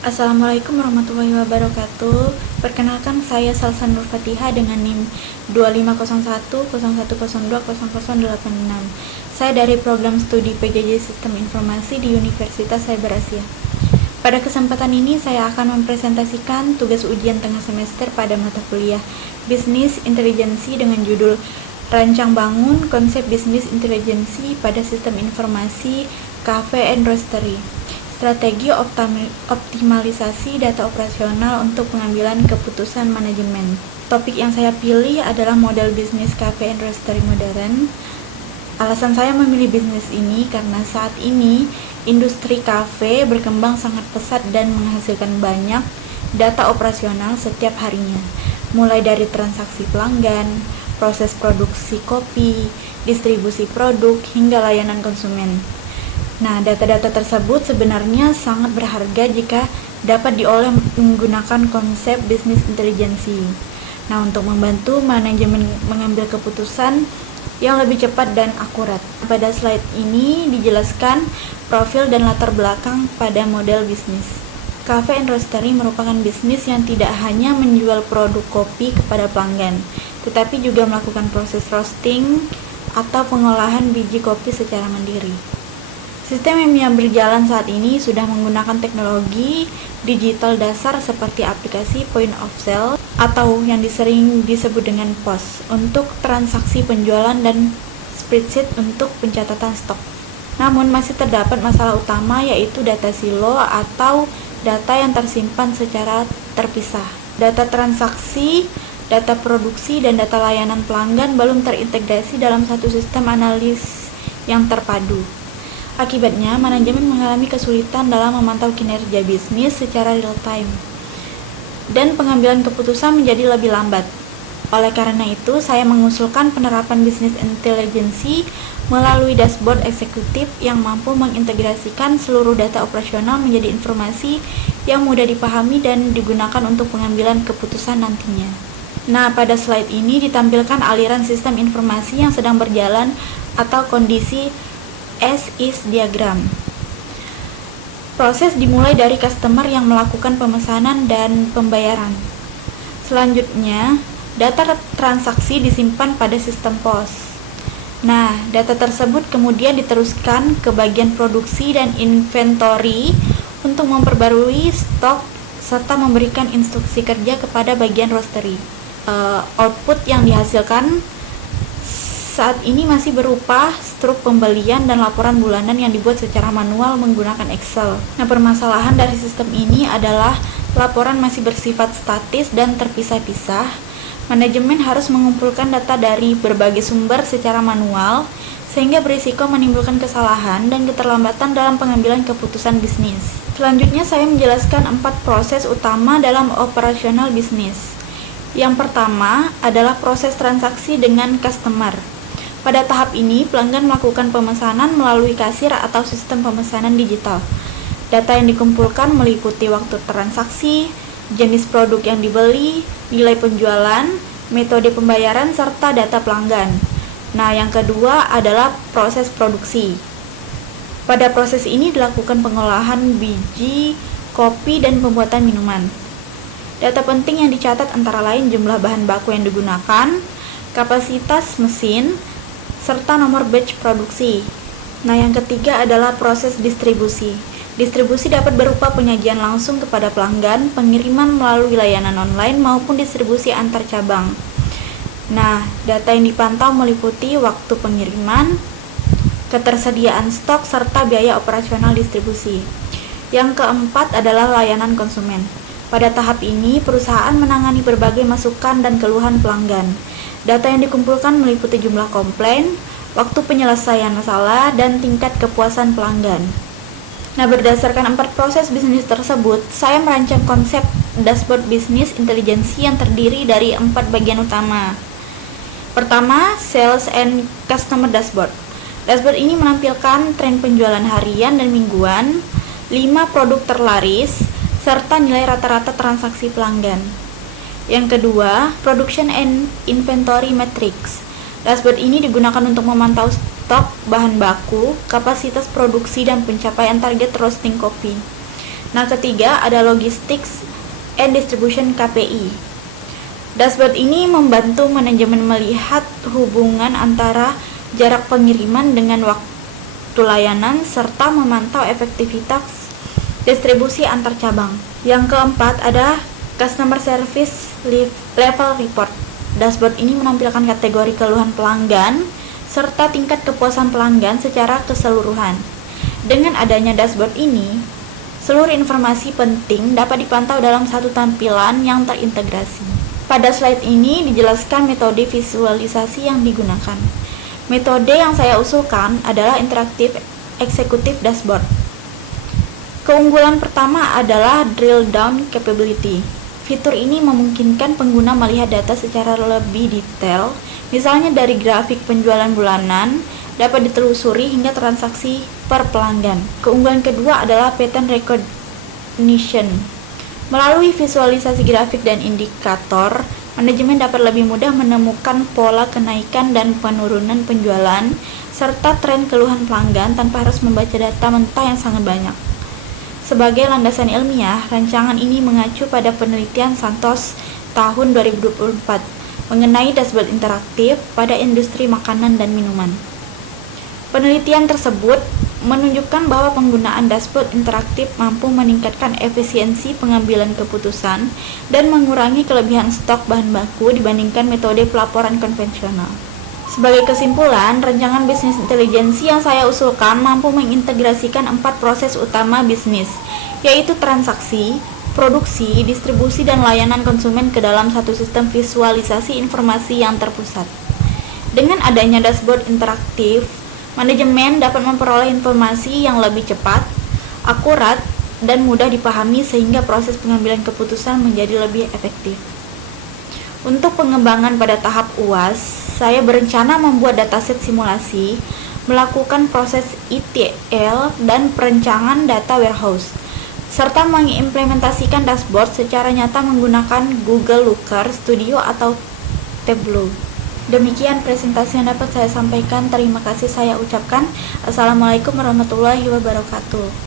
Assalamualaikum warahmatullahi wabarakatuh. Perkenalkan, saya Salsa Nur Fatihah dengan NIM 250101020086. Saya dari program studi PJJ Sistem Informasi di Universitas Cyber Asia. Pada kesempatan ini saya akan mempresentasikan tugas ujian tengah semester pada mata kuliah Bisnis Intelijensi dengan judul Rancang Bangun Konsep Bisnis Intelijensi pada Sistem Informasi Cafe and Roastery. Strategi optimalisasi data operasional untuk pengambilan keputusan manajemen. Topik yang saya pilih adalah model bisnis cafe and roastery modern. Alasan saya memilih bisnis ini karena saat ini industri kafe berkembang sangat pesat dan menghasilkan banyak data operasional setiap harinya, mulai dari transaksi pelanggan, proses produksi kopi, distribusi produk, hingga layanan konsumen. Nah, data-data tersebut sebenarnya sangat berharga jika dapat diolah menggunakan konsep bisnis intelijensi. Nah, untuk membantu manajemen mengambil keputusan yang lebih cepat dan akurat. Pada slide ini dijelaskan profil dan latar belakang pada model bisnis. Cafe and Roastery merupakan bisnis yang tidak hanya menjual produk kopi kepada pelanggan, tetapi juga melakukan proses roasting atau pengolahan biji kopi secara mandiri. Sistem yang berjalan saat ini sudah menggunakan teknologi digital dasar seperti aplikasi point of sale atau yang sering disebut dengan POS untuk transaksi penjualan dan spreadsheet untuk pencatatan stok. Namun masih terdapat masalah utama, yaitu data silo atau data yang tersimpan secara terpisah. Data transaksi, data produksi, dan data layanan pelanggan belum terintegrasi dalam satu sistem analis yang terpadu. Akibatnya, manajemen mengalami kesulitan dalam memantau kinerja bisnis secara real time, dan pengambilan keputusan menjadi lebih lambat. Oleh karena itu, saya mengusulkan penerapan bisnis intelijensi melalui dashboard eksekutif yang mampu mengintegrasikan seluruh data operasional menjadi informasi yang mudah dipahami dan digunakan untuk pengambilan keputusan nantinya. Nah, pada slide ini ditampilkan aliran sistem informasi yang sedang berjalan atau kondisi as-is diagram. Proses dimulai dari customer yang melakukan pemesanan dan pembayaran. Selanjutnya, data transaksi disimpan pada sistem POS. Nah, data tersebut kemudian diteruskan ke bagian produksi dan inventory untuk memperbarui stok serta memberikan instruksi kerja kepada bagian roastery. Output yang dihasilkan saat ini masih berupa struk pembelian dan laporan bulanan yang dibuat secara manual menggunakan Excel. Nah, permasalahan dari sistem ini adalah laporan masih bersifat statis dan terpisah-pisah. Manajemen harus mengumpulkan data dari berbagai sumber secara manual, sehingga berisiko menimbulkan kesalahan dan keterlambatan dalam pengambilan keputusan bisnis. Selanjutnya, saya menjelaskan 4 proses utama dalam operasional bisnis. Yang pertama adalah proses transaksi dengan customer. Pada tahap ini, pelanggan melakukan pemesanan melalui kasir atau sistem pemesanan digital. Data yang dikumpulkan meliputi waktu transaksi, jenis produk yang dibeli, nilai penjualan, metode pembayaran, serta data pelanggan. Nah, yang kedua adalah proses produksi. Pada proses ini dilakukan pengolahan biji, kopi, dan pembuatan minuman. Data penting yang dicatat antara lain jumlah bahan baku yang digunakan, kapasitas mesin, serta nomor batch produksi. Nah, yang ketiga adalah proses distribusi. Distribusi dapat berupa penyajian langsung kepada pelanggan, pengiriman melalui layanan online, maupun distribusi antar cabang. Nah, data yang dipantau meliputi waktu pengiriman, ketersediaan stok, serta biaya operasional distribusi. Yang keempat adalah layanan konsumen. Pada tahap ini, perusahaan menangani berbagai masukan dan keluhan pelanggan. Data yang dikumpulkan meliputi jumlah komplain, waktu penyelesaian masalah, dan tingkat kepuasan pelanggan. Nah, berdasarkan 4 proses bisnis tersebut, saya merancang konsep dashboard bisnis intelijensi yang terdiri dari 4 bagian utama. Pertama, Sales and Customer Dashboard. Dashboard ini menampilkan tren penjualan harian dan mingguan, 5 produk terlaris, serta nilai rata-rata transaksi pelanggan. Yang kedua, Production and Inventory Matrix. Dashboard ini digunakan untuk memantau stok bahan baku, kapasitas produksi, dan pencapaian target roasting kopi. Nah, ketiga ada Logistics and Distribution KPI. Dashboard ini membantu manajemen melihat hubungan antara jarak pengiriman dengan waktu layanan serta memantau efektivitas distribusi antar cabang. Yang keempat ada Customer Service Level Report. Dashboard ini menampilkan kategori keluhan pelanggan serta tingkat kepuasan pelanggan secara keseluruhan. Dengan adanya dashboard ini, seluruh informasi penting dapat dipantau dalam satu tampilan yang terintegrasi. Pada slide ini dijelaskan metode visualisasi yang digunakan. Metode yang saya usulkan adalah Interactive Executive Dashboard. Keunggulan pertama adalah Drill Down Capability. Fitur ini memungkinkan pengguna melihat data secara lebih detail, misalnya dari grafik penjualan bulanan, dapat ditelusuri hingga transaksi per pelanggan. Keunggulan kedua adalah Pattern Recognition. Melalui visualisasi grafik dan indikator, manajemen dapat lebih mudah menemukan pola kenaikan dan penurunan penjualan, serta tren keluhan pelanggan tanpa harus membaca data mentah yang sangat banyak. Sebagai landasan ilmiah, rancangan ini mengacu pada penelitian Santos tahun 2024 mengenai dashboard interaktif pada industri makanan dan minuman. Penelitian tersebut menunjukkan bahwa penggunaan dashboard interaktif mampu meningkatkan efisiensi pengambilan keputusan dan mengurangi kelebihan stok bahan baku dibandingkan metode pelaporan konvensional. Sebagai kesimpulan, rancangan bisnis intelijensi yang saya usulkan mampu mengintegrasikan 4 proses utama bisnis, yaitu transaksi, produksi, distribusi, dan layanan konsumen ke dalam satu sistem visualisasi informasi yang terpusat. Dengan adanya dashboard interaktif, manajemen dapat memperoleh informasi yang lebih cepat, akurat, dan mudah dipahami sehingga proses pengambilan keputusan menjadi lebih efektif. Untuk pengembangan pada tahap UAS, saya berencana membuat dataset simulasi, melakukan proses ETL dan perencanaan data warehouse, serta mengimplementasikan dashboard secara nyata menggunakan Google Looker Studio atau Tableau. Demikian presentasi yang dapat saya sampaikan. Terima kasih saya ucapkan. Assalamualaikum warahmatullahi wabarakatuh.